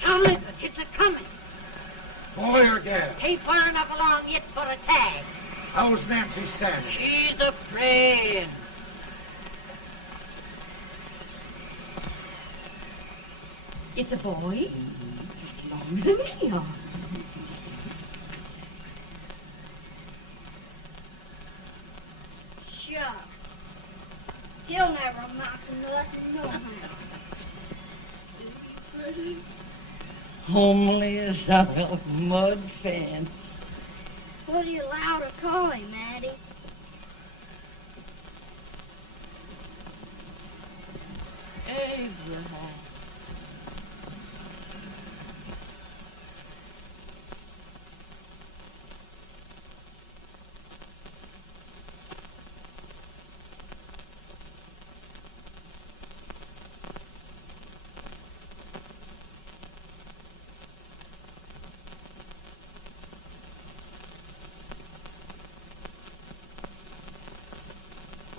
Tomlin, it's a-coming. Boy or gal? Ain't far enough along yet for a tag. How's Nancy standing? She's afraid. It's a boy? As long as a me are. Shucks. He'll never amount to nothing, no how. Homely as a mud fan. What do you allow to call him, Maddie? Abraham.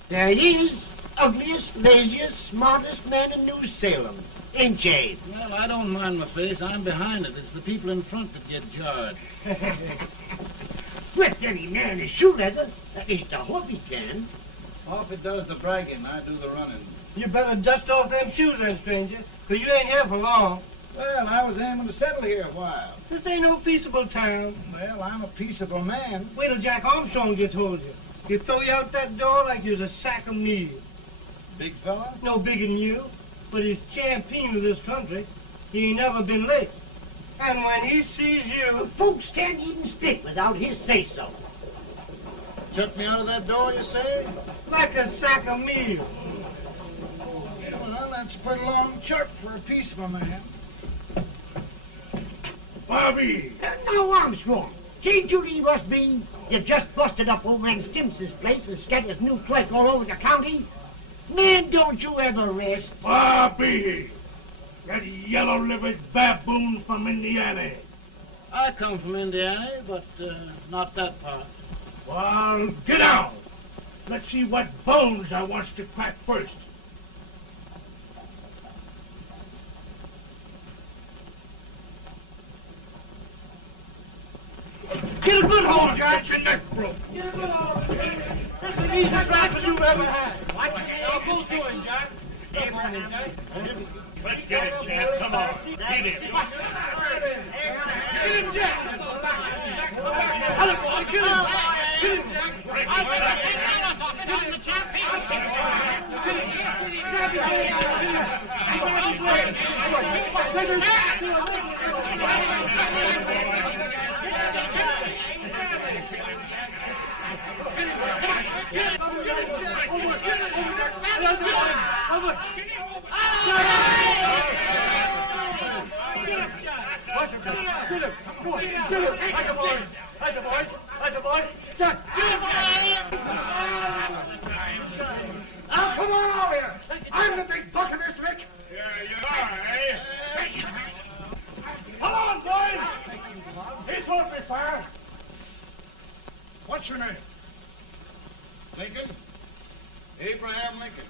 There he is, ugliest, laziest, smartest man in New Salem. Ain't Jay? Well, I don't mind my face. I'm behind it. It's the people in front that get jarred. With any man is shoe leather. That is the hope he can. Hoffit does the bragging. I do the running. You better dust off them shoes then, stranger, 'cause you ain't here for long. Well, I was aiming to settle here a while. This ain't no peaceable town. Well, I'm a peaceable man. Wait till Jack Armstrong gets hold of you. He'll throw you out that door like you's a sack of meal. Big fella? No bigger than you, but he's champion of this country. He ain't never been late. And when he sees you... Folks can't even speak without his say-so. Took me out of that door, you say? like a sack of meal. Well, that's a pretty long chuck for a peaceable man. Bobby! Now, Armstrong, can't you leave us be? You've just busted up old man Stimps's place and scattered his new clerk all over the county. Man, don't you ever rest. Bobby! That yellow-livered baboon from Indiana. I come from Indiana, but not that part. Well, get out. Let's see what bones I wants to crack first. Get a good hold, Jack. Get your neck broke. Get a good hold. That's the easiest rifle you've ever had. Watch it. Now go to him, Jack. Step on him, Jack. Let's get it, Jack. Come on. Get it. Get him, Jack. Hello, boy. Kill him. Kill him, Jack. Now, come on over here. I'm the big buck of this lick. Yeah, you are, eh? Come on, boys. He's open fire. What's your name? Lincoln? Abraham Lincoln.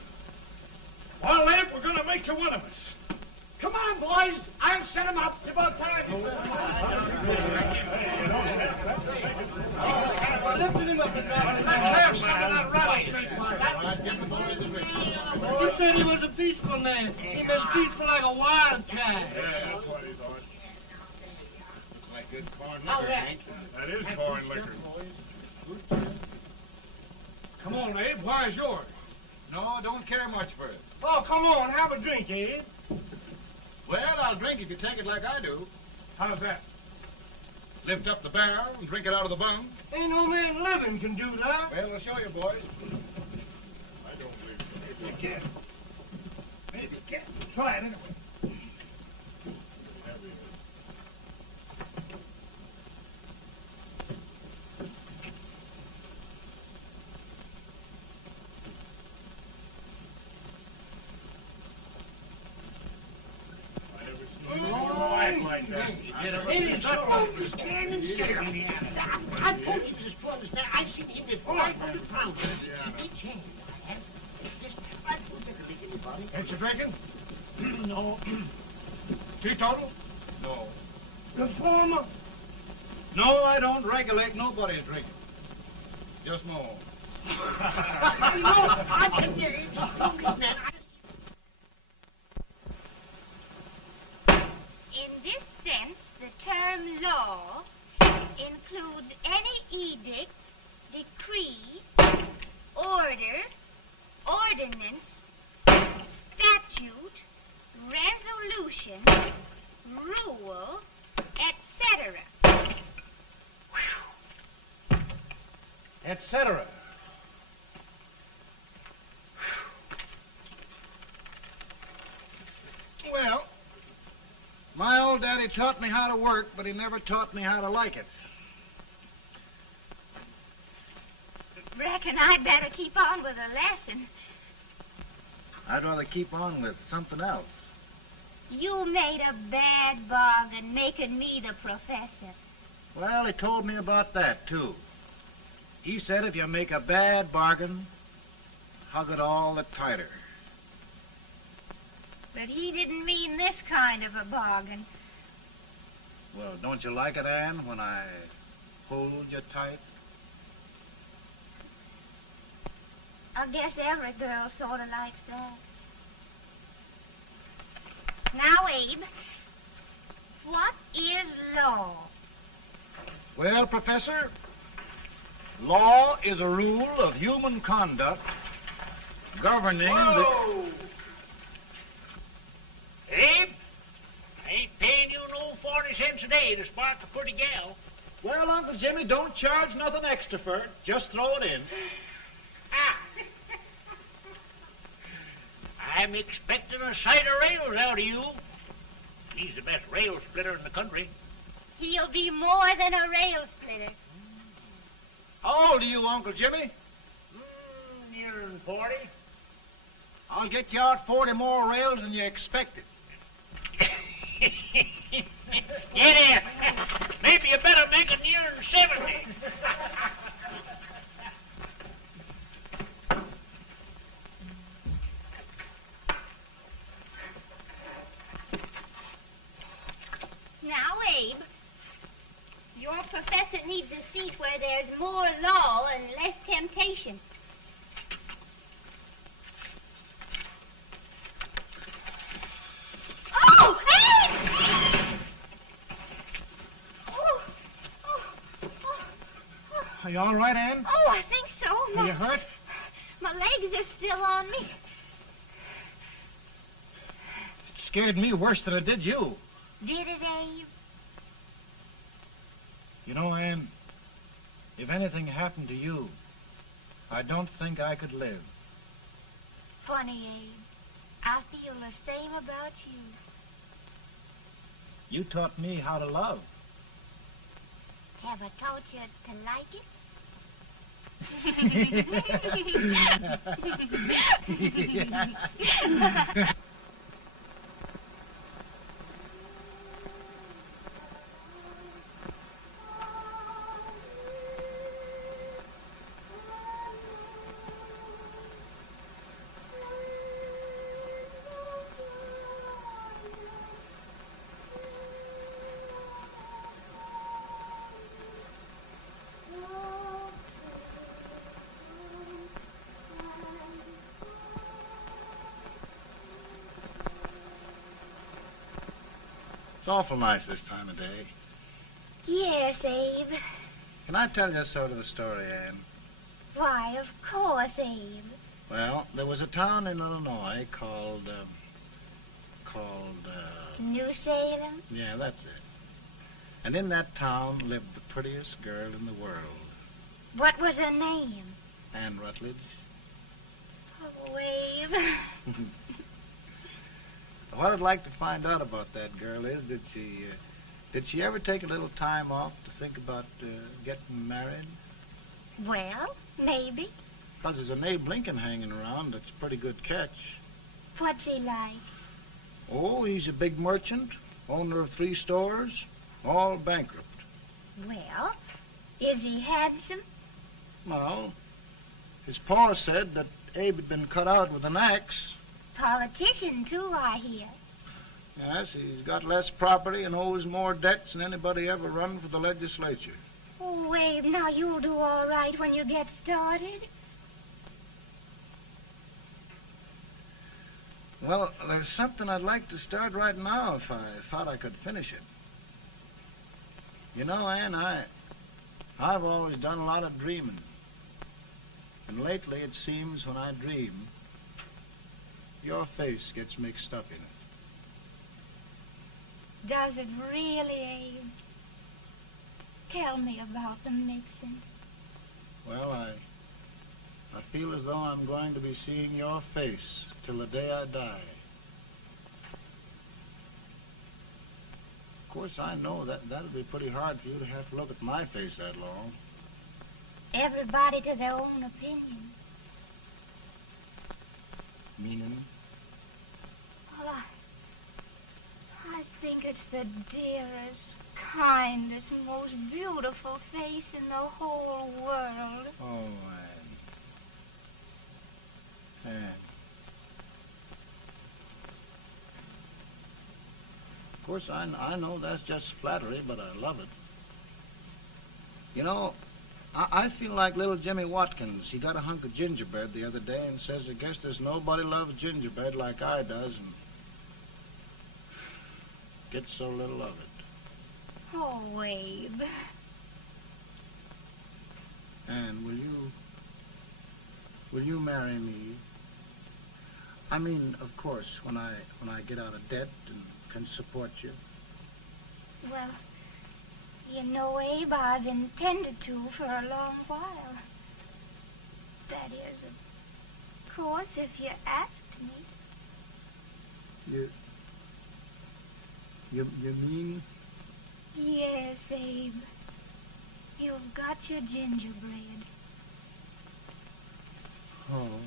Well, Abe, we're going to make you one of us. Come on, boys. I'll set him up. It's about time. Lifting him up and down. Let's have some of that rattlesnake. You said he was a peaceful man. He was peaceful like a wild cat. Yeah, that's what he thought. Looks like good corn How's liquor, that? Hank. That is corn liquor. Come on, Abe. Why is yours? No, don't care much for it. Oh, come on. Have a drink, Abe. Well, I'll drink if you take it like I do. How's that? Lift up the barrel and drink it out of the bung. Ain't no man living can do that. Well, I'll show you, boys. I don't believe so. Maybe you can. Maybe you can. Try it anyway. It's understand and say. I told you this to understand. I've seen him with 500 pounds. Each hand I have. Just I don't think anybody. Ain't you drinking? No. Teetotal? No. Reformer. No, I don't regulate nobody's drinking. Just my own. I can get it. In this sense, the term law includes any edict, decree, order, ordinance, statute, resolution, rule, etc. Etc. Well, my old daddy taught me how to work, but he never taught me how to like it. Reckon I'd better keep on with the lesson. I'd rather keep on with something else. You made a bad bargain making me the professor. Well, he told me about that, too. He said if you make a bad bargain, hug it all the tighter. But he didn't mean this kind of a bargain. Well, don't you like it, Ann, when I hold you tight? I guess every girl sort of likes that. Now, Abe, what is law? Well, Professor, law is a rule of human conduct governing Whoa! Abe, I ain't paying you no 40 cents a day to spark a pretty gal. Well, Uncle Jimmy, don't charge nothing extra for it. Just throw it in. Ah. I'm expecting a sight of rails out of you. He's the best rail splitter in the country. He'll be more than a rail splitter. How old are you, Uncle Jimmy? Nearing 40. I'll get you out 40 more rails than you expected. Yeah, maybe you better make it nearing 70. Now, Abe, your professor needs a seat where there's more law and less temptation. Oh, Abe! Are you all right, Ann? Oh, I think so. Are you hurt? My legs are still on me. It scared me worse than it did you. Did it, Abe? You know, Ann, if anything happened to you, I don't think I could live. Funny, Abe. I feel the same about you. You taught me how to love. Have I taught you to like it? It's awful nice this time of day. Yes, Abe. Can I tell you sort of the story, Ann? Why, of course, Abe. Well, there was a town in Illinois called, New Salem? yeah, that's it. And in that town lived the prettiest girl in the world, What was her name? Ann Rutledge. Oh, Abe. What I'd like to find out about that girl is, did she ever take a little time off to think about getting married? Well, maybe. Because there's an Abe Lincoln hanging around that's a pretty good catch. What's he like? Oh, he's a big merchant, owner of 3 stores. All bankrupt. Well, is he handsome? Well, his pa said that Abe had been cut out with an axe. Politician, too, I hear. Yes, he's got less property and owes more debts than anybody ever run for the legislature. Oh, Abe, now you'll do all right when you get started. Well, there's something I'd like to start right now if I thought I could finish it. You know, Ann, I've always done a lot of dreaming. And lately it seems when I dream, your face gets mixed up in it. Does it really, Abe? Tell me about the mixing. Well, I feel as though I'm going to be seeing your face till the day I die. Of course, I know that'll be pretty hard for you to have to look at my face that long. Everybody to their own opinion. Meaning? Well, I think it's the dearest, kindest, most beautiful face in the whole world. Oh, Ann. Ann. Of course, I know that's just flattery, but I love it. You know, I feel like little Jimmy Watkins. He got a hunk of gingerbread the other day and says, I guess there's nobody loves gingerbread like I does, and gets so little of it. Oh, Abe. Ann, will you marry me? I mean, of course, when I get out of debt and can support you. Well, you know, Abe, I've intended to for a long while. That is, of course, if you asked me. You mean? Yes, Abe. You've got your gingerbread. Oh,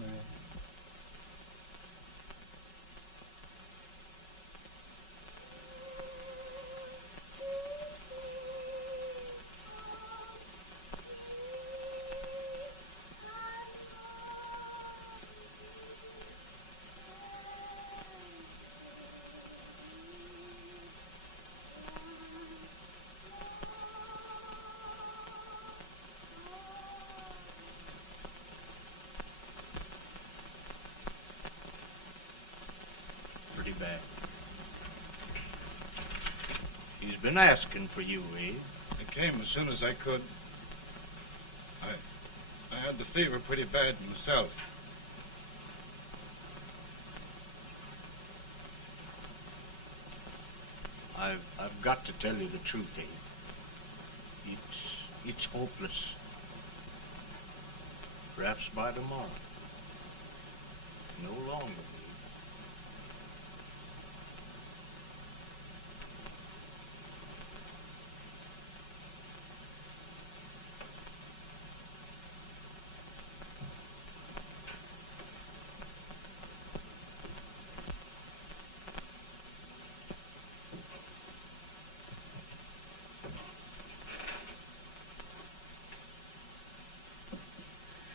Pretty bad. He's been asking for you, Abe. I came as soon as I could. I had the fever pretty bad myself. I've got to tell you the truth, Abe. It's hopeless. Perhaps by tomorrow. No longer.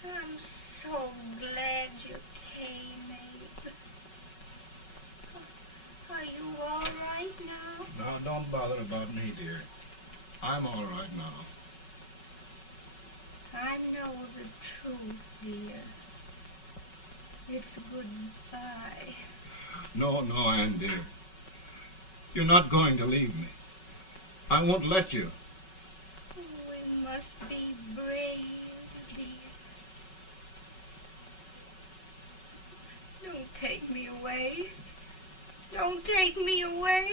I'm so glad you came, Abe. Are you all right now? No, don't bother about me, dear. I'm all right now. I know the truth, dear. It's goodbye. No, Ann, dear. You're not going to leave me. I won't let you. We must be brave, dear. Don't take me away. Don't take me away.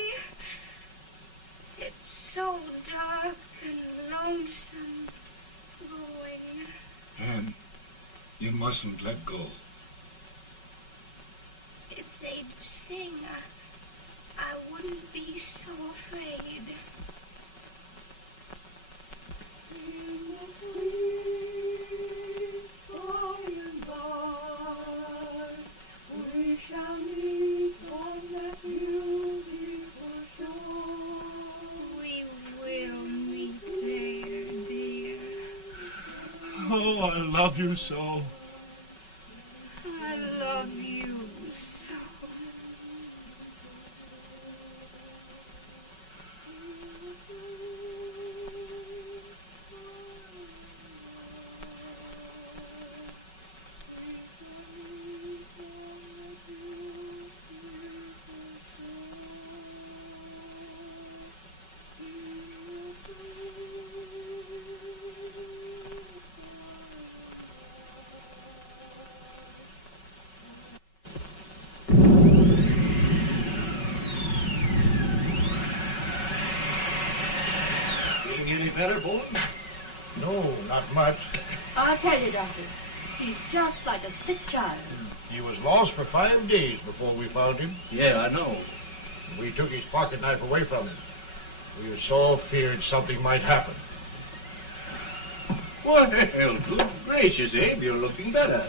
It's so dark and lonesome going. Ann, you mustn't let go. If they'd sing, I wouldn't be so afraid. We Oh, I love you so. I love you so. Any better, boy? No, not much. I'll tell you, Doctor, he's just like a sick child. He was lost for 5 days before we found him. Yeah, I know. We took his pocket knife away from him. We were so feared something might happen. Well, good gracious, Abe, you're looking better.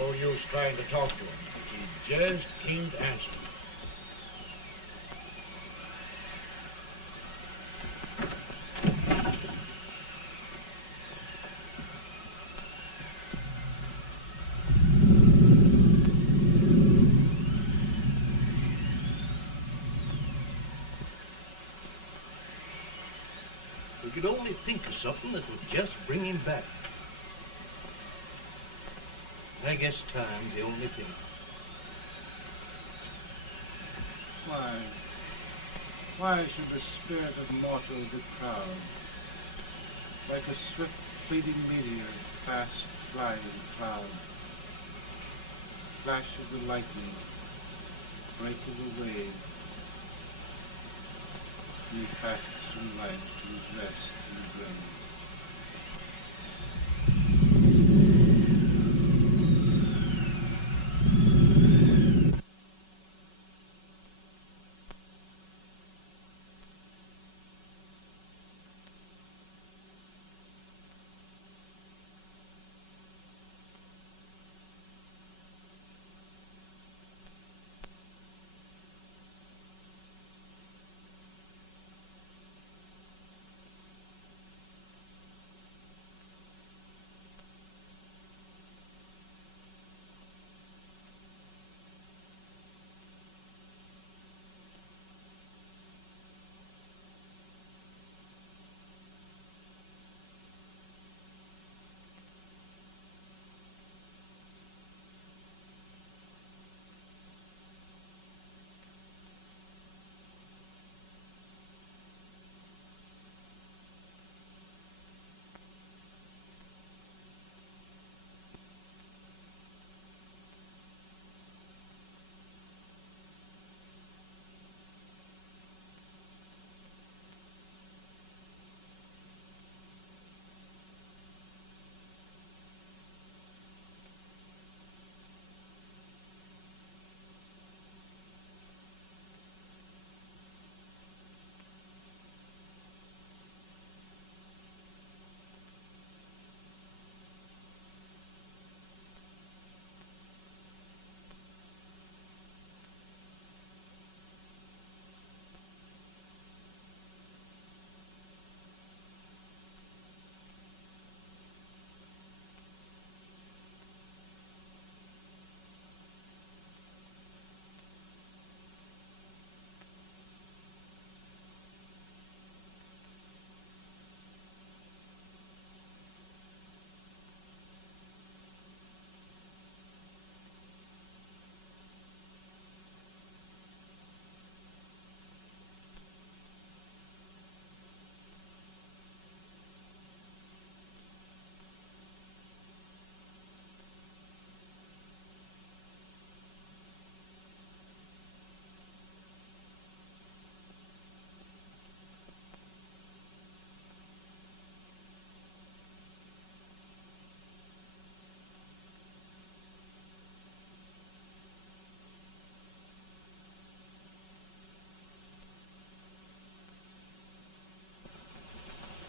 No use trying to talk to him. He just can't answer. We could only think of something that would just bring him back. I guess time's the only thing. Why should the spirit of mortal be proud? Like a swift fleeting meteor, fast flying cloud. Flash of the lightning, break of the wave. He passes from life to his rest in the grave.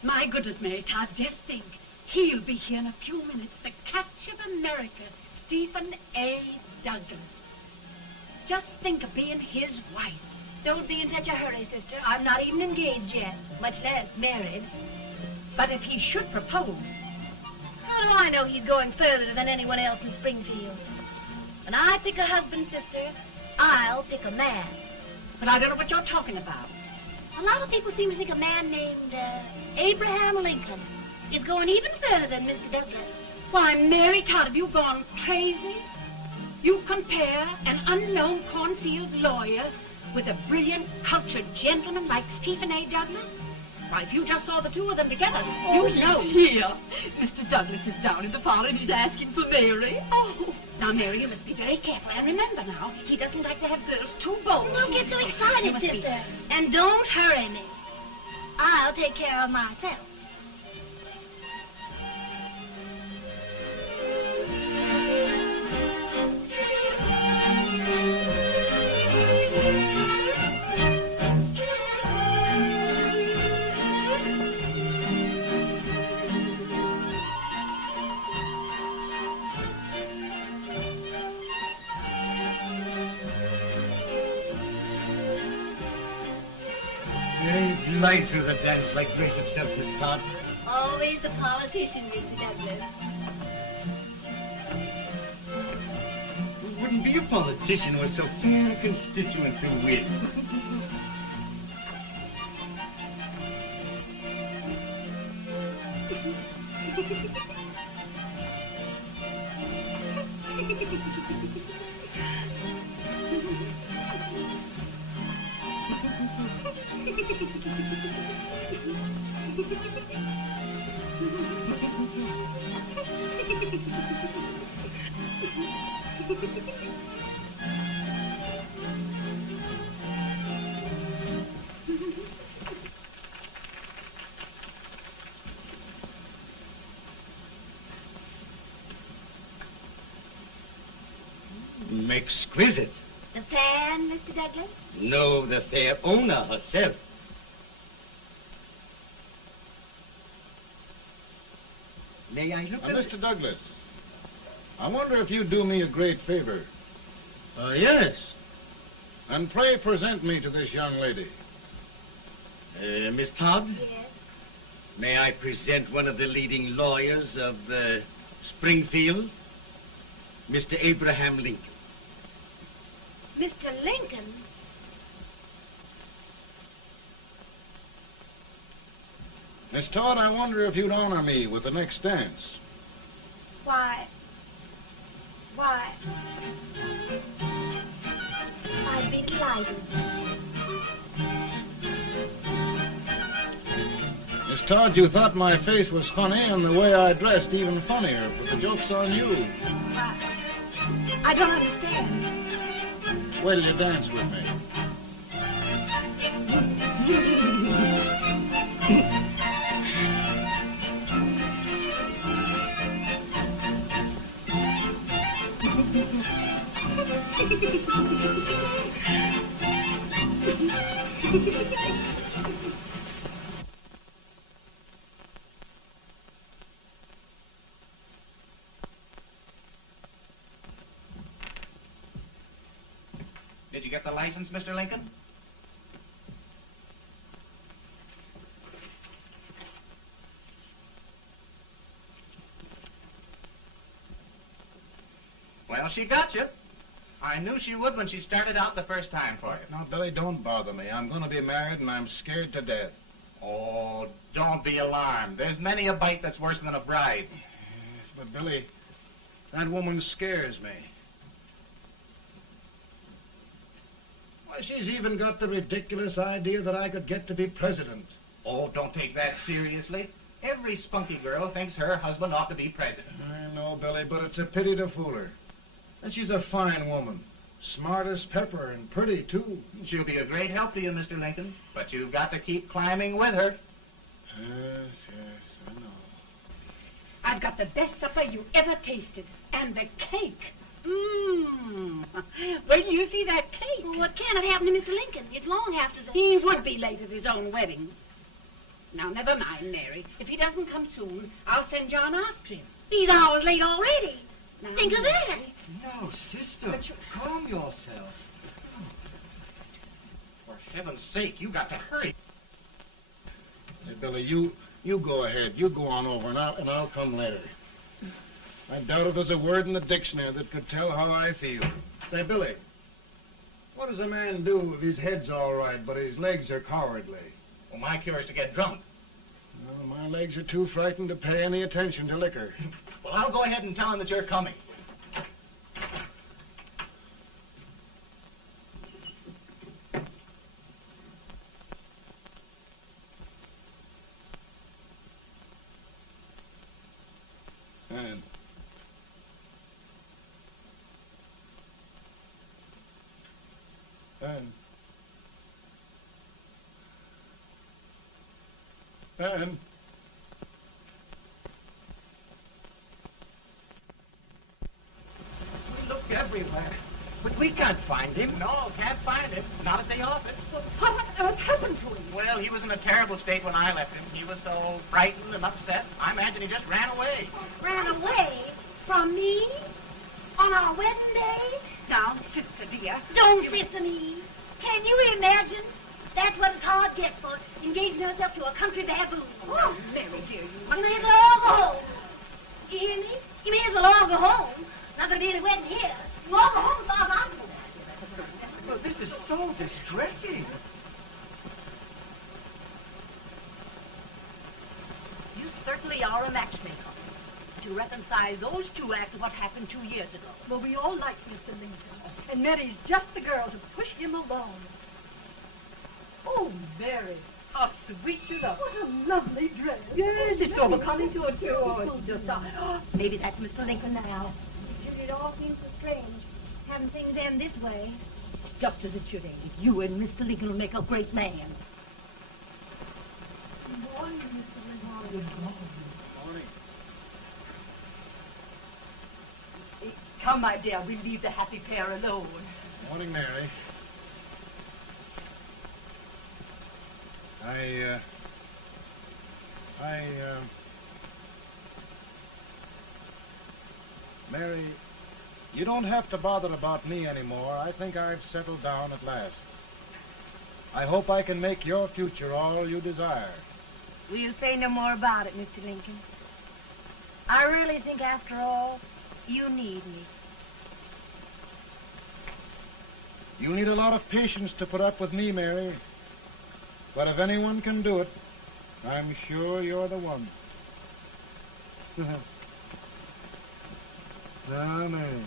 My goodness, Mary Todd, just think. He'll be here in a few minutes. The catch of America, Stephen A. Douglas. Just think of being his wife. Don't be in such a hurry, sister. I'm not even engaged yet, much less married. But if he should propose... How do I know he's going further than anyone else in Springfield? When I pick a husband, sister, I'll pick a man. But I don't know what you're talking about. A lot of people seem to think a man named Abraham Lincoln is going even further than Mr. Douglas. Why, Mary Todd, have you gone crazy? You compare an unknown cornfield lawyer with a brilliant, cultured gentleman like Stephen A. Douglas? Why, if you just saw the two of them together, you'd know. Here. Mr. Douglas is down in the parlor and he's asking for Mary. Oh, now, Mary, you must be very careful. And remember now, he doesn't like to have girls too bold. Don't get so excited, You must be- sister. And don't hurry me. I'll take care of myself. You glide through the dance like grace itself, Miss Todd. Always the politician, Mr. Douglas. You wouldn't be a politician with so fair a constituent to win. Exquisite. The fan, Mr. Douglas? No, the fair owner herself. May I look at Mr. Douglas, I wonder if you'd do me a great favor. Yes. And pray present me to this young lady. Miss Todd? Yes. May I present one of the leading lawyers of Springfield, Mr. Abraham Lincoln. Mr. Lincoln? Miss Todd, I wonder if you'd honor me with the next dance. Why, I'd be delighted. Miss Todd, you thought my face was funny and the way I dressed even funnier, but the joke's on you. I don't understand. Wait till you dance with me. Did you get the license, Mr. Lincoln? Well, she got you. I knew she would when she started out the first time for you. Now, Billy, don't bother me. I'm going to be married and I'm scared to death. Oh, don't be alarmed. There's many a bite that's worse than a bride. Yes, but Billy, that woman scares me. Why, she's even got the ridiculous idea that I could get to be president. Oh, don't take that seriously. Every spunky girl thinks her husband ought to be president. I know, Billy, but it's a pity to fool her. And she's a fine woman. Smart as pepper and pretty, too. She'll be a great help to you, Mr. Lincoln. But you've got to keep climbing with her. Yes, I know. I've got the best supper you ever tasted. And the cake. Mmm. Wait till you see that cake. Well, what can have happened to Mr. Lincoln? It's long after the... He would be late at his own wedding. Now, never mind, Mary. If he doesn't come soon, I'll send John after him. He's hours late already. Now, Think of that. No, sister, But you- calm yourself. heaven's sake, you got to hurry. Hey, Billy, you go ahead. You go on over, and I'll come later. I doubt if there's a word in the dictionary that could tell how I feel. Say, Billy, what does a man do if his head's all right, but his legs are cowardly? Well, my cure is to get drunk. Well, my legs are too frightened to pay any attention to liquor. Well, I'll go ahead and tell him that you're coming. Ann. Ann. Ann. We looked everywhere, but we can't find him. No, can't find him. Not at the office. Well, what on earth happened to him? Well, he was in a terrible state when I left him. He was so frightened and upset. I imagine he just ran away. Ran away from me on our wedding day? Now, sister dear. Don't listen to me. Can you imagine? That's what it's hard gets for engaging herself to a country baboon. Oh, Mary dear, You may as well all go home. You hear me? You may as well all go home. Not gonna be any wedding here. You all go home as far as I'm concerned. Well, this is so distressing. You certainly are a matchmaker. To reconcile those two after what happened 2 years ago. Well, we all like Mr. Lincoln. And Mary's just the girl to push him along. Oh, Mary, how sweet you look. What a lovely dress. Yes, it's overcoming to it, too. Oh, it's just... Maybe that's Mr. Lincoln now. It all seems so strange, having things end this way. Just as it should end. You and Mr. Lincoln will make a great man. Good morning, Mr. Lincoln. Good morning. Morning. Come, my dear, we'll leave the happy pair alone. Morning, Mary. Mary, you don't have to bother about me anymore. I think I've settled down at last. I hope I can make your future all you desire. We'll say no more about it, Mr. Lincoln. I really think, after all, you need me. You need a lot of patience to put up with me, Mary. But if anyone can do it, I'm sure you're the one. Now, Mary.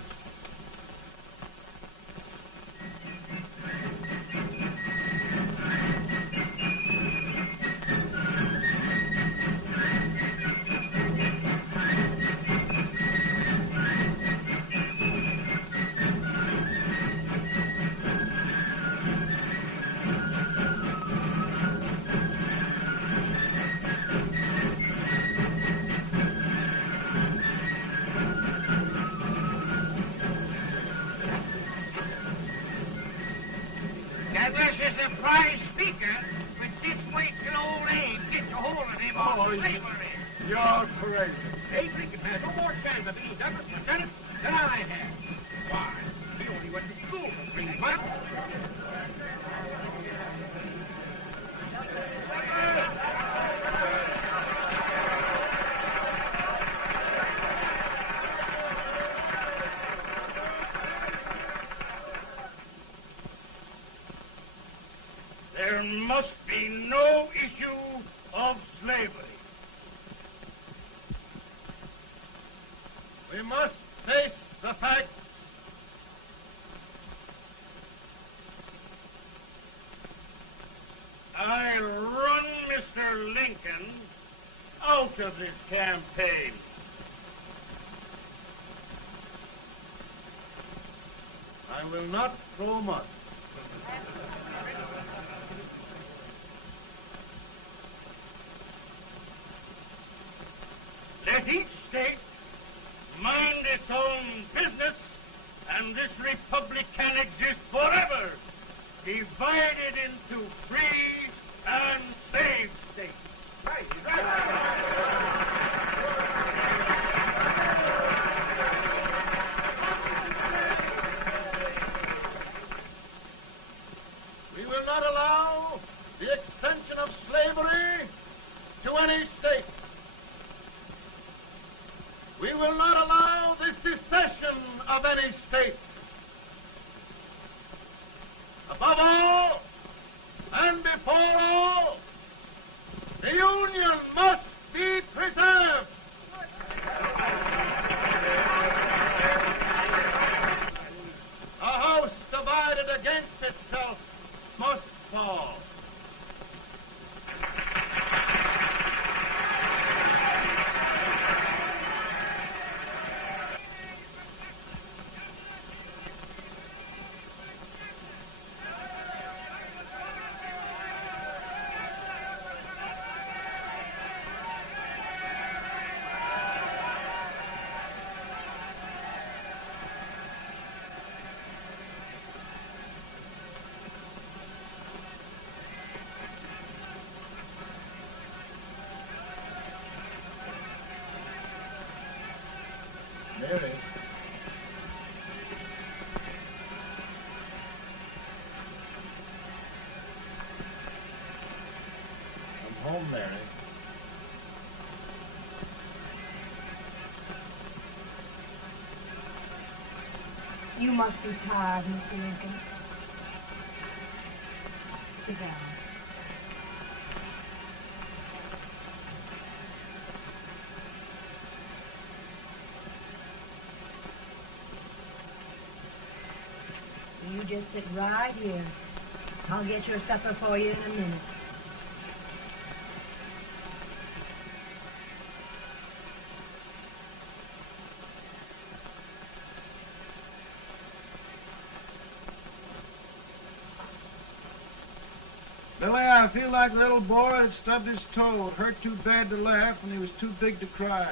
Douglas is a prize speaker, but this way till old age gets a hold of him on slavery. You're crazy. Abe Lincoln has no more chance of being Douglas Lieutenant than I have. Why? He only went to school for 3 months. There must be no issue of slavery. We must face the fact I run Mr. Lincoln out of this campaign. I will not throw much. Let each state mind its own business, and this republic can exist forever, divided into free and slave states. Right. We will not allow the extension of slavery to any state. We will not allow the secession of any state. Above all, and before all, the Union must be preserved. A house divided against itself must fall. Mary. I'm home, Mary. You must be tired, Mr. Lincoln. Sit down. You just sit right here. I'll get your supper for you in a minute. Billy, I feel like a little boy that stubbed his toe. It hurt too bad to laugh and he was too big to cry.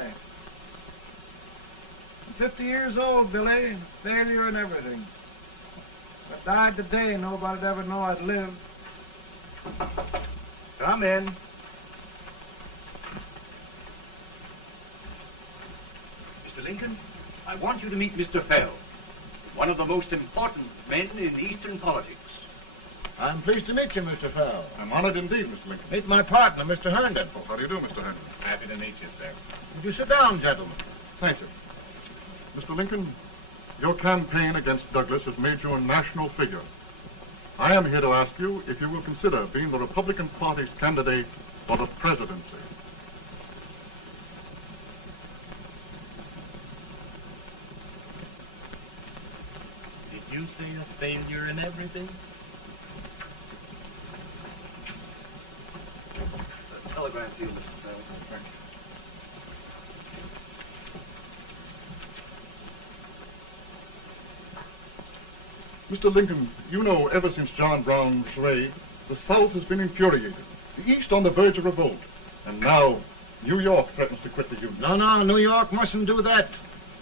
I'm 50 years old, Billy, failure and everything. If I died today, nobody'd ever know I'd lived. Come in. Mr. Lincoln, I want you to meet Mr. Fell, one of the most important men in Eastern politics. I'm pleased to meet you, Mr. Fell. I'm honored indeed, Mr. Lincoln. Meet my partner, Mr. Herndon. Oh, how do you do, Mr. Herndon? Happy to meet you, sir. Would you sit down, gentlemen? Thank you. Mr. Lincoln, your campaign against Douglas has made you a national figure. I am here to ask you if you will consider being the Republican Party's candidate for the presidency. Did you say a failure in everything? Telegram to you, Mr. Fell. Thank you. Mr. Lincoln, you know ever since John Brown's raid, the South has been infuriated, the East on the verge of revolt, and now New York threatens to quit the Union. No, New York mustn't do that.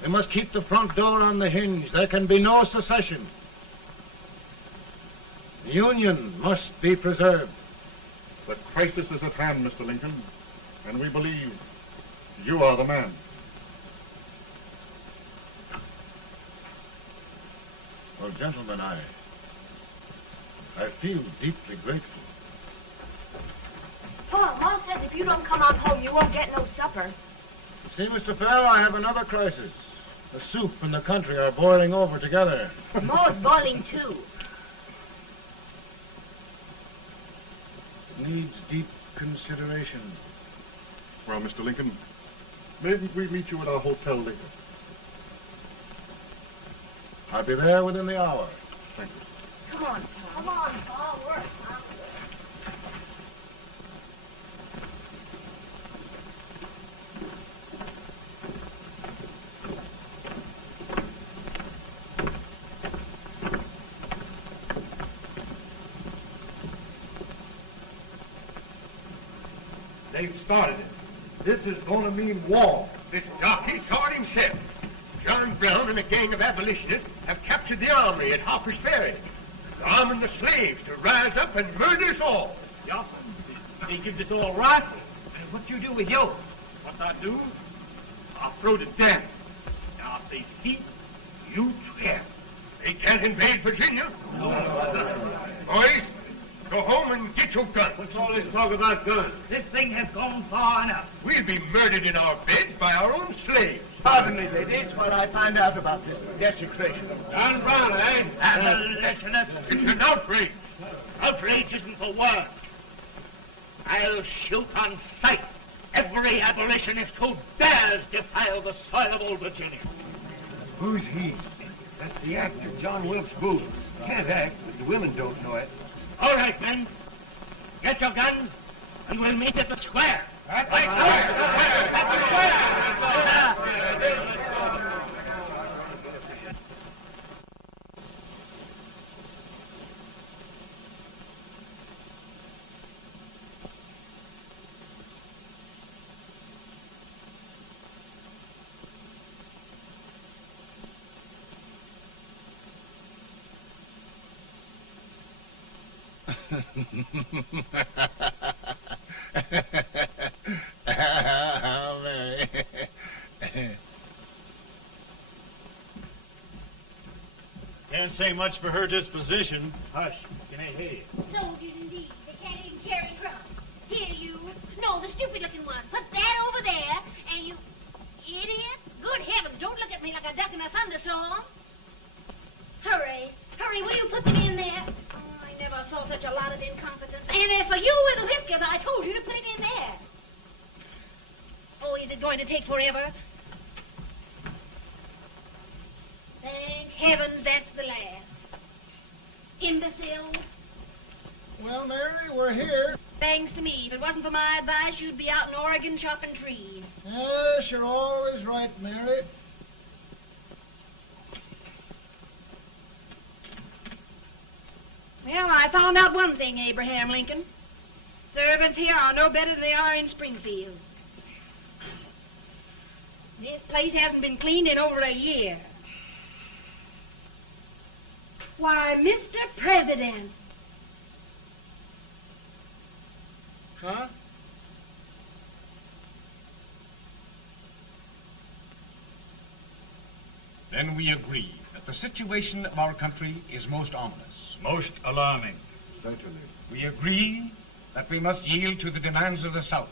We must keep the front door on the hinge. There can be no secession. The Union must be preserved. The crisis is at hand, Mr. Lincoln, and we believe you are the man. Well, gentlemen, I feel deeply grateful. Paul, Ma says if you don't come on home, you won't get no supper. See, Mr. Fell, I have another crisis. The soup and the country are boiling over together. Ma's boiling too. It needs deep consideration. Well, Mr. Lincoln, maybe we meet you at our hotel later. I'll be there within the hour. Thank you. Come on, Paul. Come on, Paul. We're hungry. They've started it. This is going to mean war. This jockey saw it himself. John Brown and a gang of abolitionists have captured the armory at Harper's Ferry. They're arming the slaves to rise up and murder us all. Yes, they give us all rifles. And what you do with yours? What I do? I'll throw the down. Now, if they keep, you trap. They can't invade Virginia. Boys, Go home and get your gun. What's all this talk about guns? This thing has gone far enough. We'll be murdered in our beds by our own slaves. Pardon me, ladies, while I find out about this desecration. John Brown, eh? Abolitionist. It's an outrage. Outrage isn't the word. I'll shoot on sight every abolitionist who dares defile the soil of old Virginia. Who's he? That's the actor, John Wilkes Booth. Can't act, but the women don't know it. All right, men. Get your guns, and we'll meet at the square. At the Mary. Can't say much for her disposition. Hush, can I hear you? Soldiers indeed. They can't even carry crumbs. Here, you. No, the stupid-looking one. Put that over there, and you... Idiot. Good heavens, don't look at me like a duck in a thunderstorm. Hurry. Hurry, will you put them in there? Oh, I never saw such a lot of incompetence. And as for you with the whiskers, I told you to put it in there. Oh, is it going to take forever? Thank heavens that's the last. Imbeciles. Well, Mary, we're here. Thanks to me. If it wasn't for my advice, you'd be out in Oregon chopping trees. Yes, you're always right, Mary. Well, I found out one thing, Abraham Lincoln. Servants here are no better than they are in Springfield. This place hasn't been cleaned in over a year. Why, Mr. President. Huh? Then we agree that the situation of our country is most ominous. Most alarming. Certainly. We agree that we must yield to the demands of the South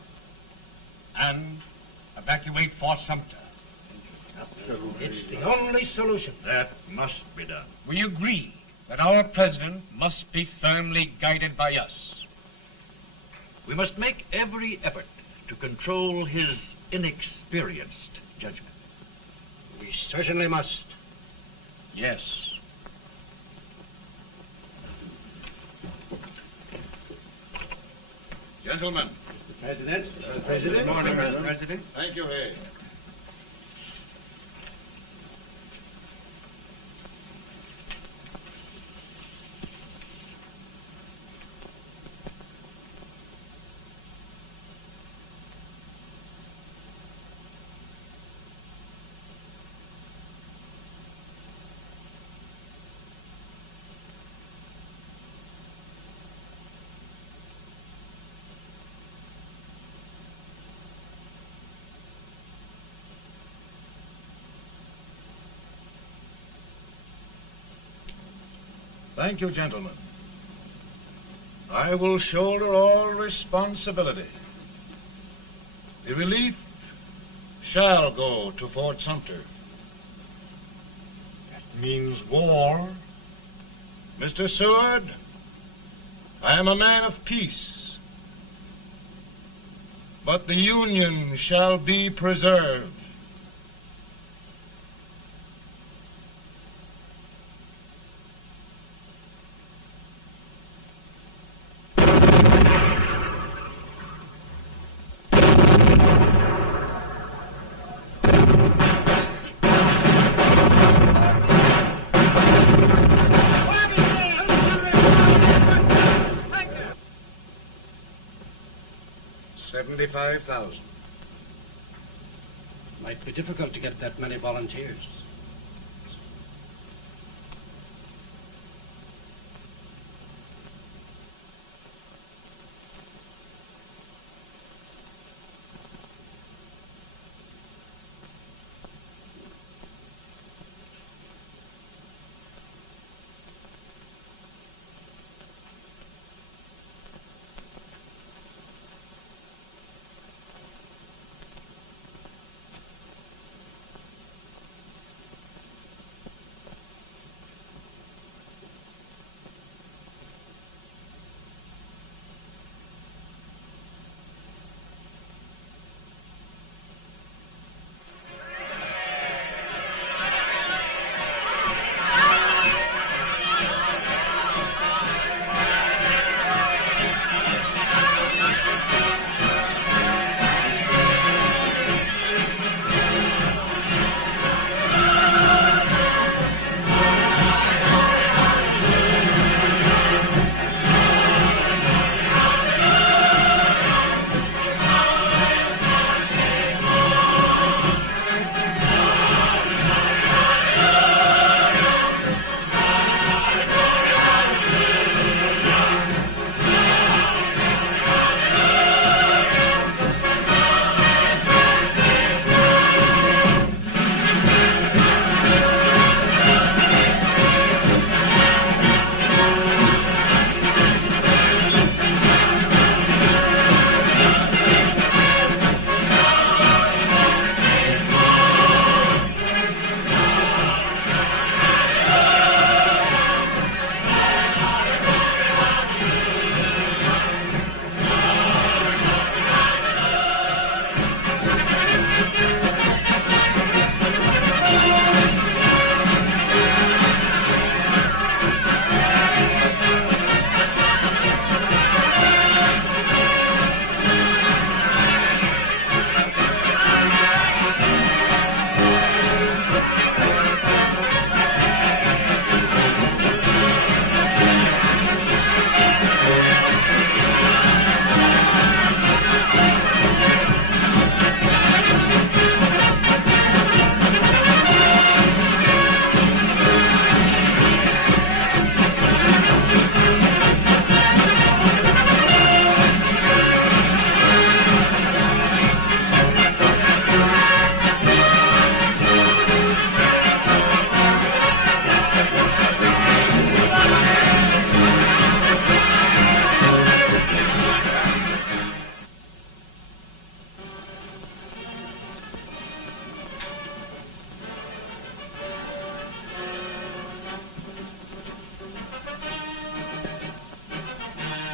and evacuate Fort Sumter. It's the only solution. That must be done. We agree that our president must be firmly guided by us. We must make every effort to control his inexperienced judgment. We certainly must. Yes. Gentlemen. Mr. President. Mr. President. Good morning, Mr. President. Thank you, Hay. Thank you, gentlemen. I will shoulder all responsibility. The relief shall go to Fort Sumter. That means war. Mr. Seward, I am a man of peace, but the Union shall be preserved. $75,000. Might be difficult to get that many volunteers.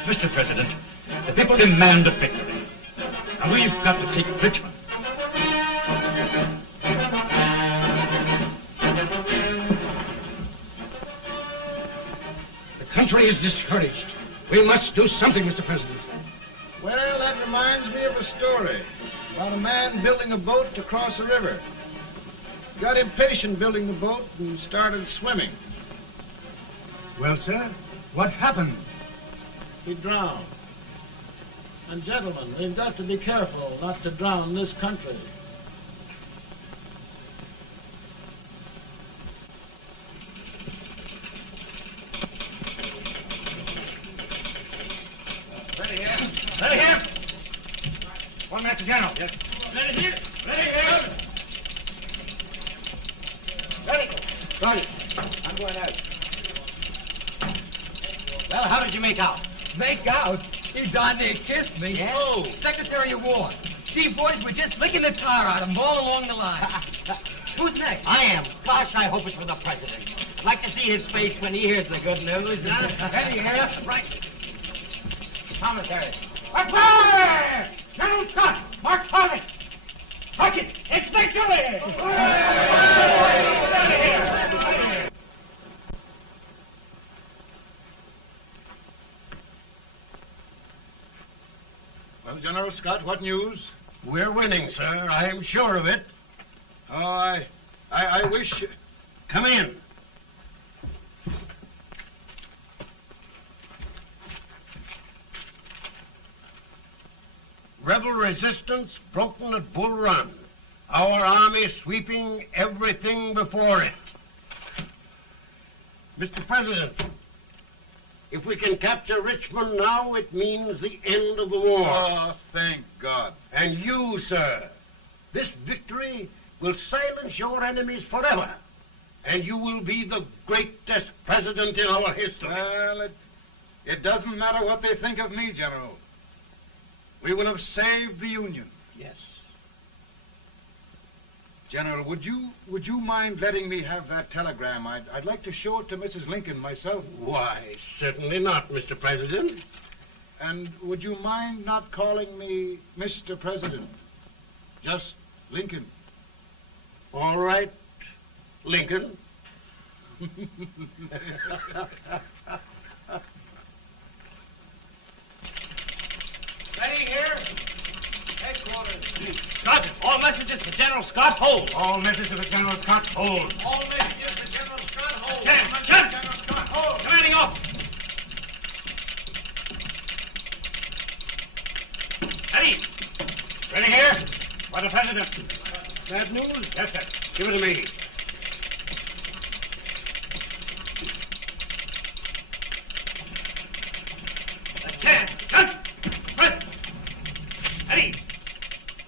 Mr. President, the people demand a victory. And we've got to take Richmond. The country is discouraged. We must do something, Mr. President. Well, that reminds me of a story about a man building a boat to cross a river. Got impatient building the boat and started swimming. Well, sir, what happened? He drowned. And gentlemen, we've got to be careful not to drown this country. Ready here. Ready here. 1 minute to General. Yes. Ready here. Ready here. Ready. Ready. I'm going out. Well, how did you make out? Make out? He darn near kissed me. Yeah? Oh, Secretary of War. Gee, boys, we're just licking the tar out of him all along the line. Who's next? I am. Gosh, I hope it's for the president. I'd like to see his face when he hears the good news, huh? Ready here. Right. Commissary. Fire! General Scott! Mark Harvey! Touch it! It's victory! Well, General Scott, what news? We're winning, sir. I'm sure of it. Oh, I wish... Come in. Rebel resistance broken at Bull Run. Our army sweeping everything before it. Mr. President, if we can capture Richmond now, it means the end of the war. Oh, thank God. And you, sir, this victory will silence your enemies forever. And you will be the greatest president in our history. Well, it doesn't matter what they think of me, General. We will have saved the Union. Yes. General, would you mind letting me have that telegram? I'd like to show it to Mrs. Lincoln myself. Why, certainly not, Mr. President. And would you mind not calling me Mr. President? Just Lincoln. All right, Lincoln. Ready here. Headquarters. Sergeant, all messages for General Scott, hold. All messages for General Scott, hold. All messages for General Scott, hold. General Scott, hold. Commanding officer. Ready. Ready here. For the president. Bad news? Yes, sir. Give it to me.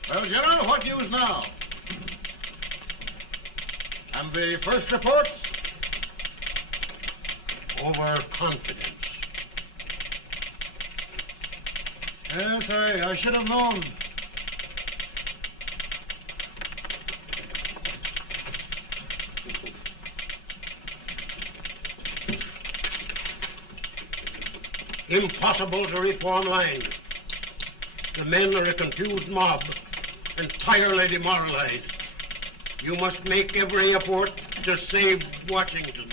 Well, General, what news now? And the first reports? Overconfidence. Yes, I should have known. Impossible to reform lines. The men are a confused mob, entirely demoralized. You must make every effort to save Washington.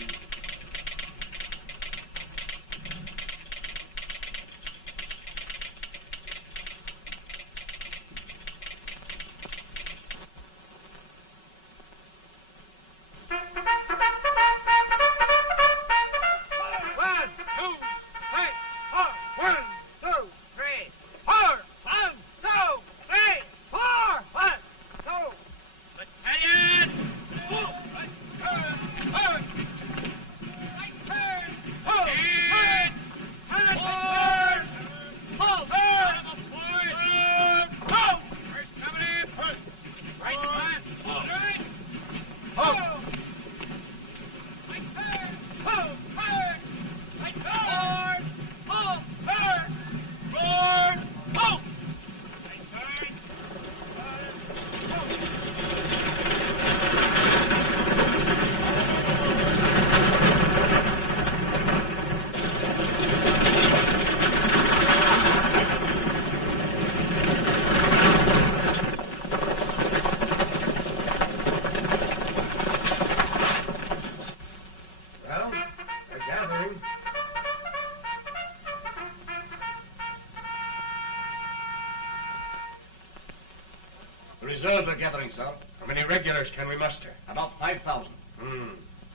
Reserves are gathering, sir. How many regulars can we muster? About 5,000.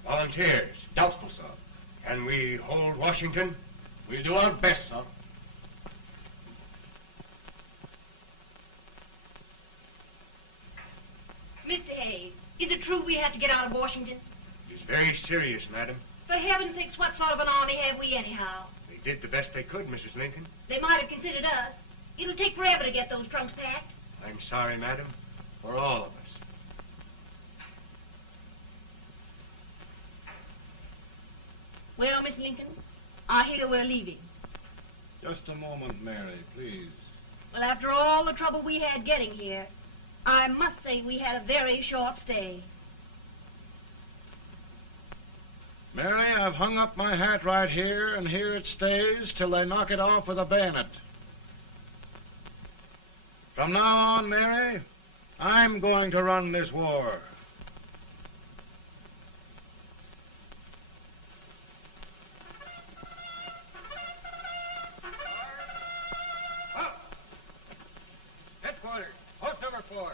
Volunteers? Doubtful, sir. Can we hold Washington? We'll do our best, sir. Mr. Hayes, is it true we have to get out of Washington? It's very serious, madam. For heaven's sakes, what sort of an army have we anyhow? They did the best they could, Mrs. Lincoln. They might have considered us. It'll take forever to get those trunks packed. I'm sorry, madam, for all of us. Well, Miss Lincoln, I hear we're leaving. Just a moment, Mary, please. Well, after all the trouble we had getting here, I must say we had a very short stay. Mary, I've hung up my hat right here, and here it stays till they knock it off with a bayonet. From now on, Mary, I'm going to run this war. Headquarters, post number 4.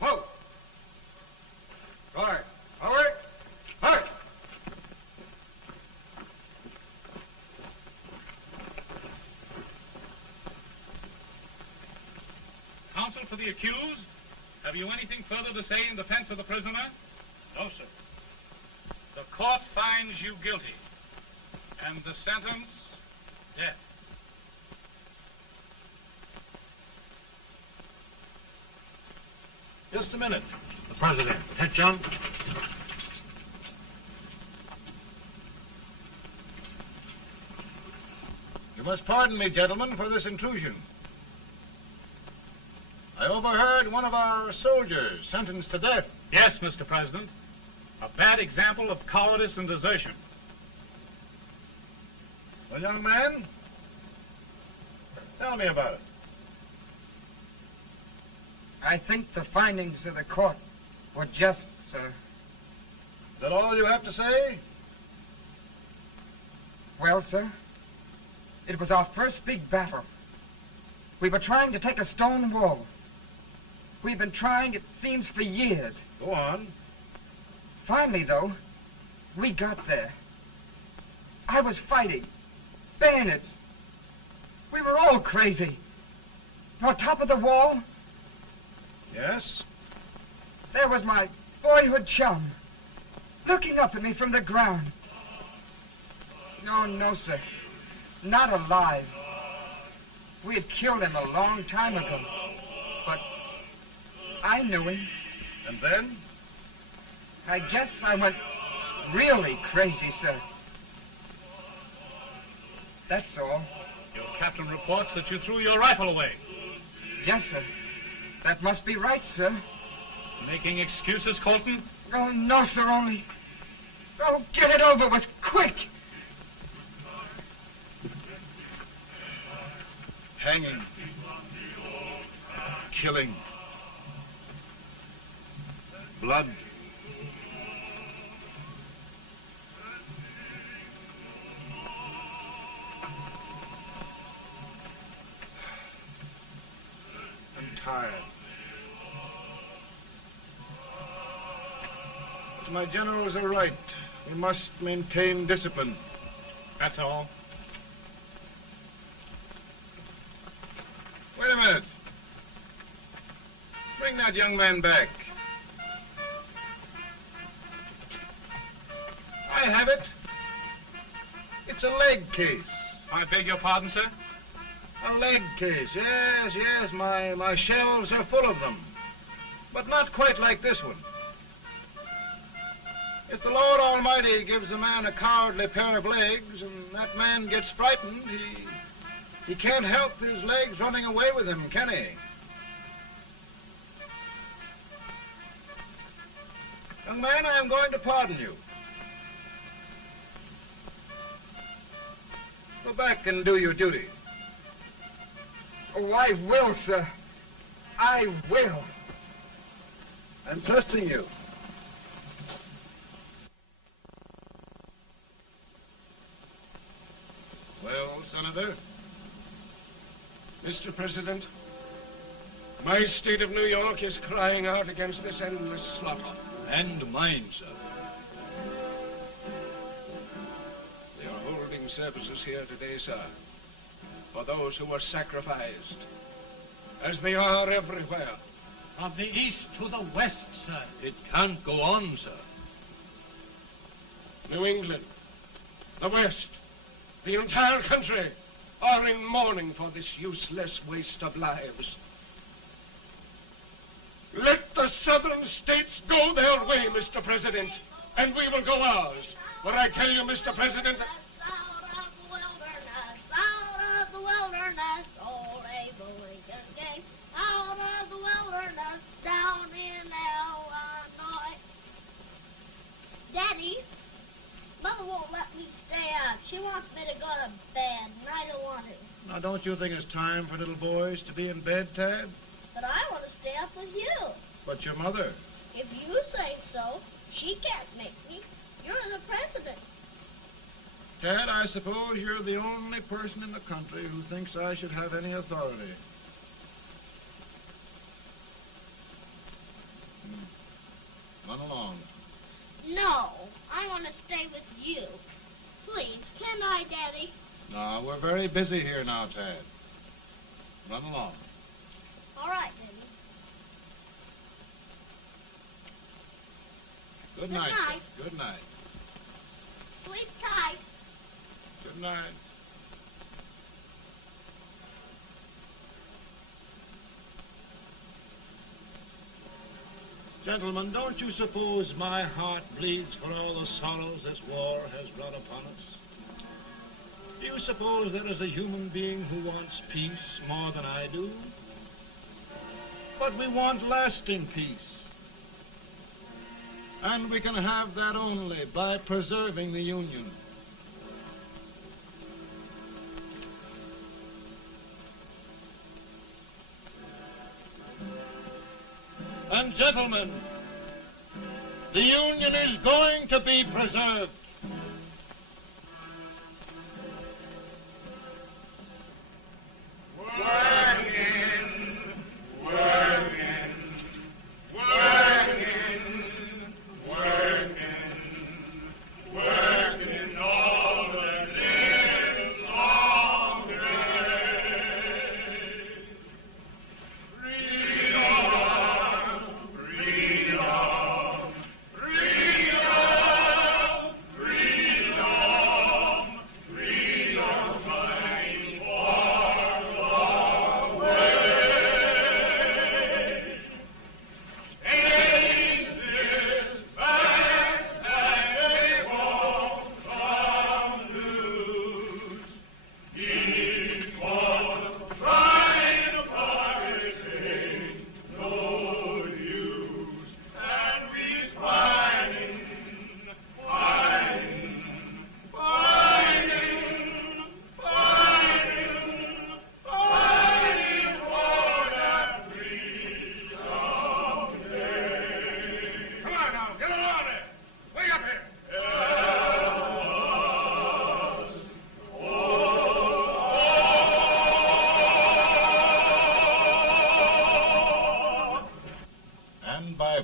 Whoa! Guard, forward, march! Counsel for the accused, have you anything further to say in defense of the prisoner? No, sir. The court finds you guilty, and the sentence, death. Just a minute. The President. Head, John. You must pardon me, gentlemen, for this intrusion. I overheard one of our soldiers sentenced to death. Yes, Mr. President. A bad example of cowardice and desertion. Well, young man, tell me about it. I think the findings of the court were just, sir. Is that all you have to say? Well, sir, it was our first big battle. We were trying to take a stone wall. We've been trying, it seems, for years. Go on. Finally, though, we got there. I was fighting. Bayonets. We were all crazy. On top of the wall, Yes? there was my boyhood chum, looking up at me from the ground. No, sir. Not alive. We had killed him a long time ago. But I knew him. And then? I guess I went really crazy, sir. That's all. Your captain reports that you threw your rifle away. Yes, sir. That must be right, sir. Making excuses, Colton? Oh, no, sir, only... Oh, get it over with, quick! Hanging. Killing. Blood. I'm tired. But my generals are right. We must maintain discipline. That's all. Wait a minute. Bring that young man back. I have it. It's a leg case. I beg your pardon, sir? A leg case, yes. My shelves are full of them. But not quite like this one. If the Lord Almighty gives a man a cowardly pair of legs and that man gets frightened, he can't help his legs running away with him, can he? Young man, I am going to pardon you. Go back and do your duty. Oh, I will, sir. I will. I'm trusting you. Well, Senator? Mr. President, My state of New York is crying out against this endless slaughter. And mine, sir. They are holding services here today, sir, for those who were sacrificed, as they are everywhere. From the east to the west, sir. It can't go on, sir. New England, the West, the entire country are in mourning for this useless waste of lives. Let the southern states go their way, Mr. President, and we will go ours. But I tell you, Mr. President, Out of the wilderness, old Abe Lincoln came. Out of the wilderness, down in Illinois. Daddy, Mother won't let me stay up. She wants me to go to bed, and I don't want to. Now, don't you think it's time for little boys to be in bed, Tad? But I want to stay up with you. But your mother. If you say so, she can't make me. You're the president. Tad, I suppose you're the only person in the country who thinks I should have any authority. Run along. No, I want to stay with you. Please, can I, Daddy? No, we're very busy here now, Tad. Run along. All right, Daddy. Good night. night. Good night. Sleep tight. Good night. Gentlemen, don't you suppose my heart bleeds for all the sorrows this war has brought upon us? Do you suppose there is a human being who wants peace more than I do? But we want lasting peace. And we can have that only by preserving the Union. And gentlemen, the Union is going to be preserved.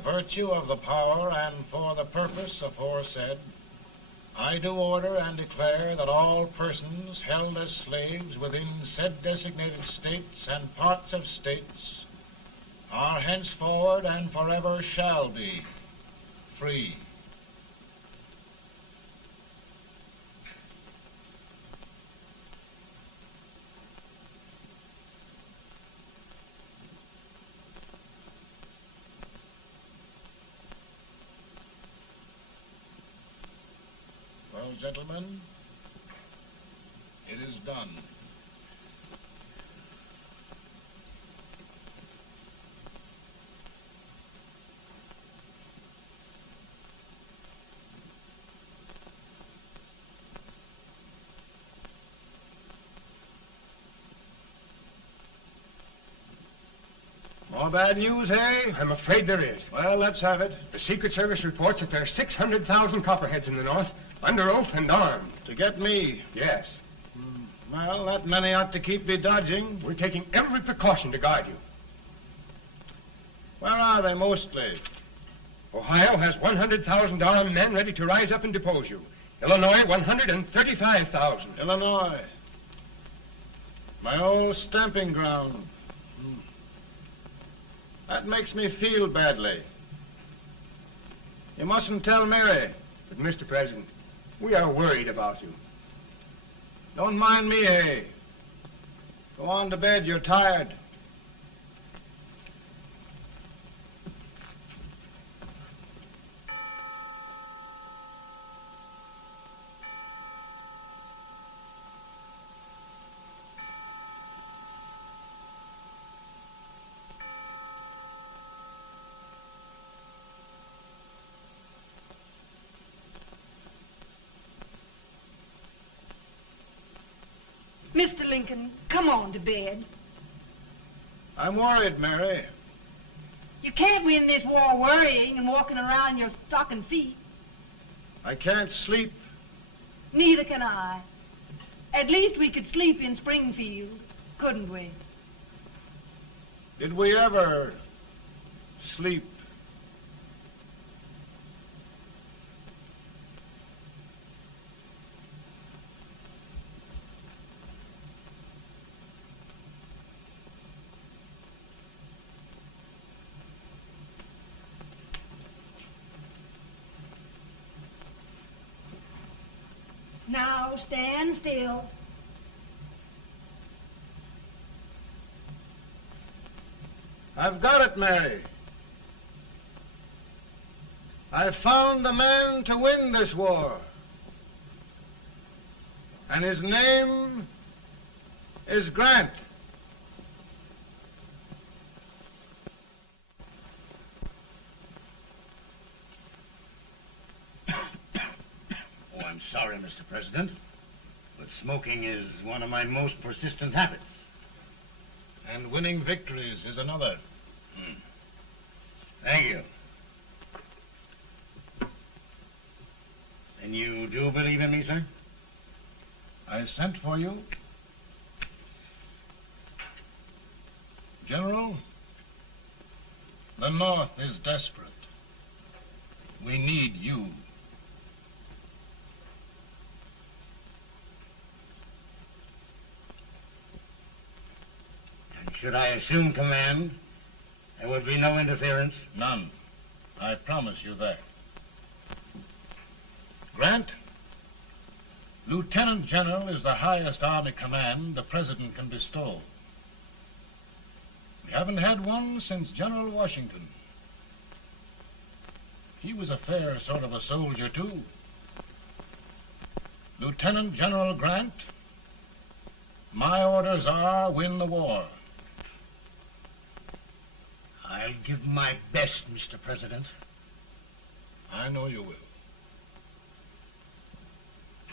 Virtue of the power and for the purpose aforesaid, I do order and declare that all persons held as slaves within said designated states and parts of states are henceforward and forever shall be free. Well, gentlemen, it is done. More bad news, eh? I'm afraid there is. Well, let's have it. The Secret Service reports that there are 600,000 copperheads in the North, under oath and armed. To get me? Yes. Well, that many ought to keep me dodging. We're taking every precaution to guard you. Where are they mostly? Ohio has 100,000 armed men ready to rise up and depose you. Illinois, 135,000. Illinois. My old stamping ground. That makes me feel badly. You mustn't tell Mary. But, Mr. President, we are worried about you. Don't mind me, eh? Go on to bed. You're tired. Mr. Lincoln, come on to bed. I'm worried, Mary. You can't win this war worrying and walking around in your stocking feet. I can't sleep. Neither can I. At least we could sleep in Springfield, couldn't we? Did we ever sleep? Now stand still. I've got it, Mary. I've found the man to win this war. And his name is Grant. Oh, I'm sorry, Mr. President, but smoking is one of my most persistent habits. And winning victories is another. Thank you. And you do believe in me, sir? I sent for you. General, the North is desperate. We need you. And should I assume command, there would be no interference? None. I promise you that. Grant, Lieutenant General is the highest Army command the President can bestow. We haven't had one since General Washington. He was a fair sort of a soldier, too. Lieutenant General Grant, my orders are win the war. I'll give my best, Mr. President. I know you will.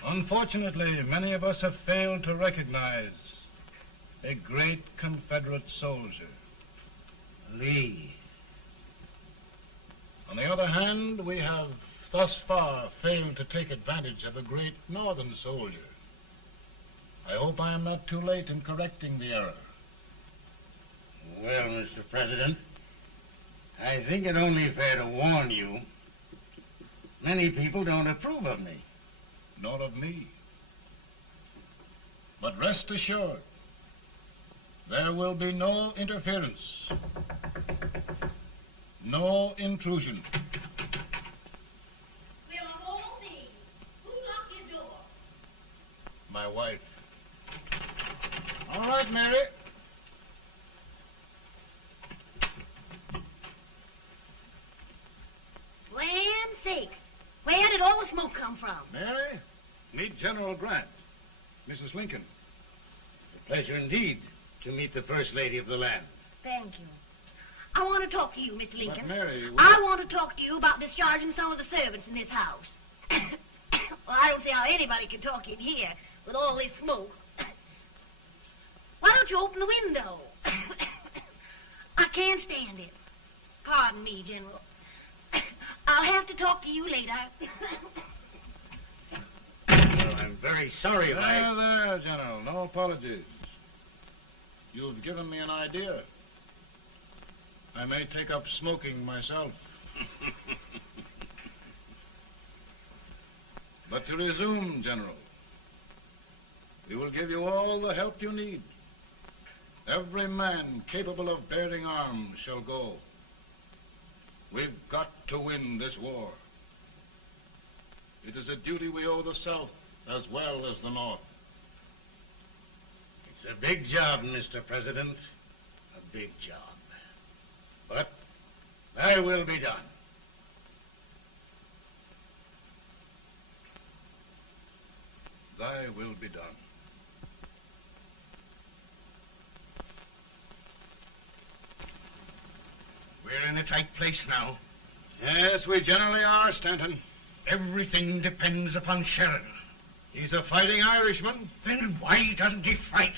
Unfortunately, many of us have failed to recognize a great Confederate soldier, Lee. On the other hand, we have thus far failed to take advantage of a great Northern soldier. I hope I am not too late in correcting the error. Well, Mr. President, I think it only fair to warn you. Many people don't approve of me. Nor of me. But rest assured, there will be no interference, no intrusion. We'll all be. Who locked your door? My wife. All right, Mary. Land sakes. Where did all the smoke come from? Mary, meet General Grant, Mrs. Lincoln. It's a pleasure indeed to meet the First Lady of the land. Thank you. I want to talk to you, Mr. Lincoln. But Mary, I want to talk to you about discharging some of the servants in this house. Well, I don't see how anybody can talk in here with all this smoke. Why don't you open the window? I can't stand it. Pardon me, General. I'll have to talk to you later. Well, I'm very sorry if I... There, General. No apologies. You've given me an idea. I may take up smoking myself. But to resume, General, we will give you all the help you need. Every man capable of bearing arms shall go. We've got to win this war. It is a duty we owe the South as well as the North. It's a big job, Mr. President. A big job. But thy will be done. Thy will be done. We're in a tight place now. Yes, we generally are, Stanton. Everything depends upon Sheridan. He's a fighting Irishman. Then why doesn't he fight?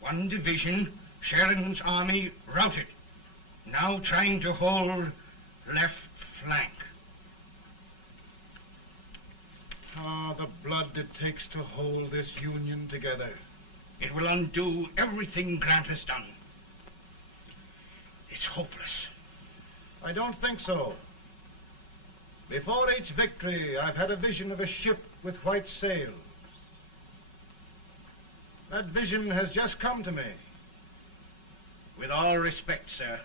One division, Sheridan's army, routed. Now trying to hold left flank. Ah, the blood it takes to hold this Union together. It will undo everything Grant has done. It's hopeless. I don't think so. Before each victory, I've had a vision of a ship with white sails. That vision has just come to me. With all respect, sir,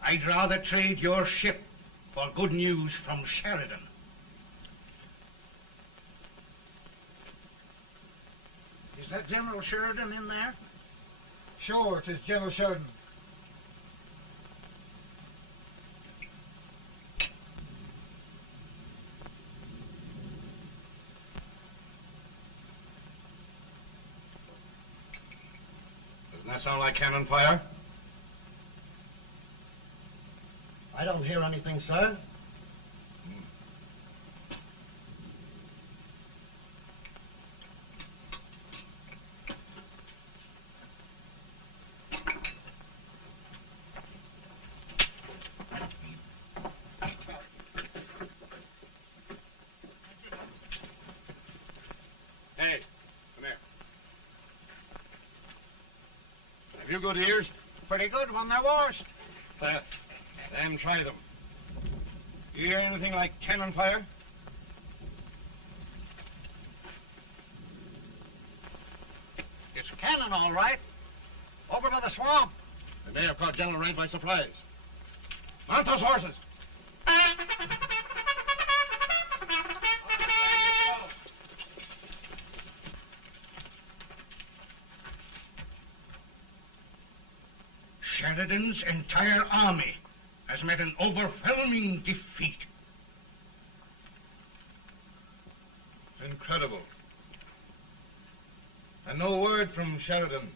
I'd rather trade your ship for good news from Sheridan. Is that General Sheridan in there? Sure, it is General Sheridan. Doesn't that sound like cannon fire? I don't hear anything, sir. Hey, come here. Have you good ears? Pretty good when they're washed. Then try them. You hear anything like cannon fire? It's cannon, all right. Over by the swamp. They may have caught General Range by surprise. Mount those horses. Sheridan's entire army has met an overwhelming defeat. It's incredible. And no word from Sheridan.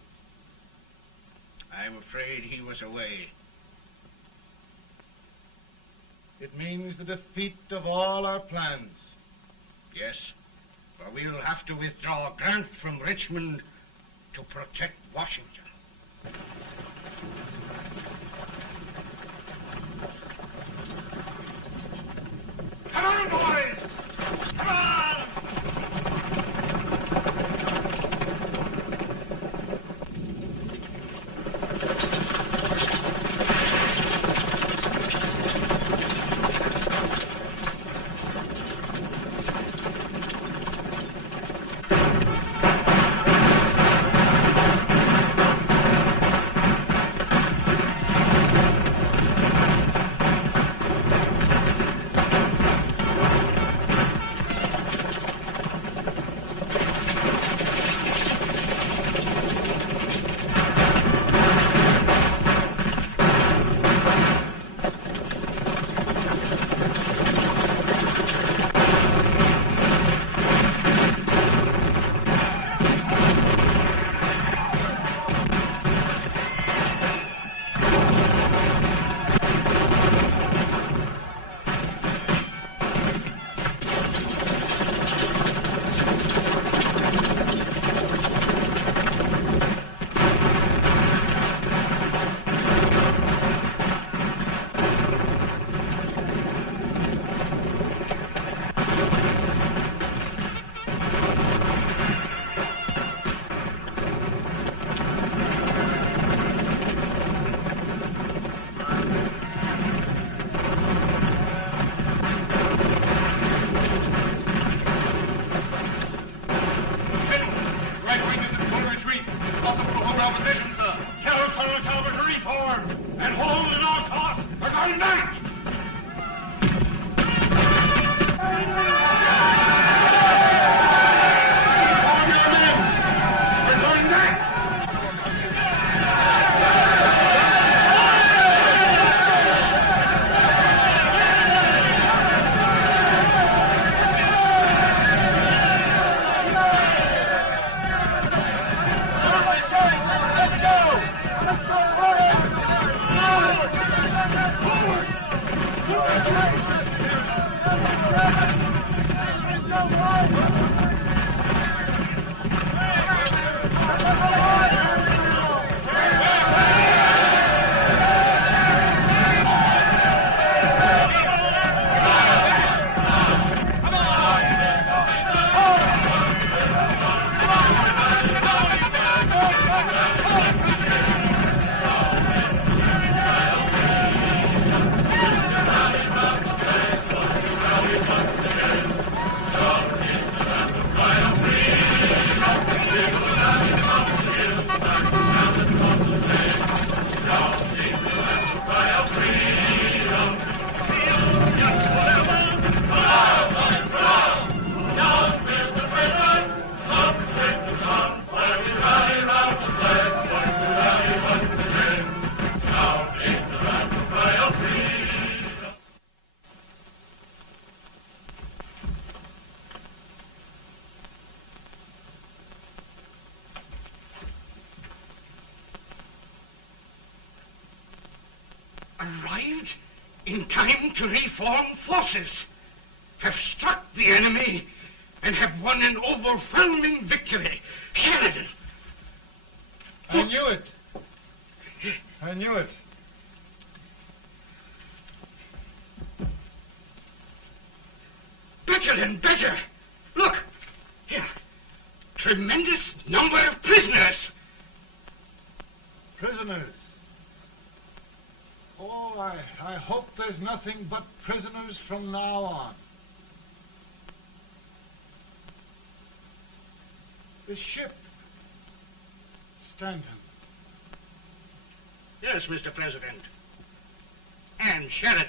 I'm afraid he was away. It means the defeat of all our plans. Yes, for we'll have to withdraw Grant from Richmond to protect Washington. Come on, boys! Come on! Arrived in time to reform forces, have struck the enemy, and have won an overwhelming victory. Sheridan! I knew it. I knew it. Better and better. Look, here. Tremendous number of prisoners. Prisoners. Oh, I hope there's nothing but prisoners from now on. The ship. Stanton. Yes, Mr. President. And Sheridan.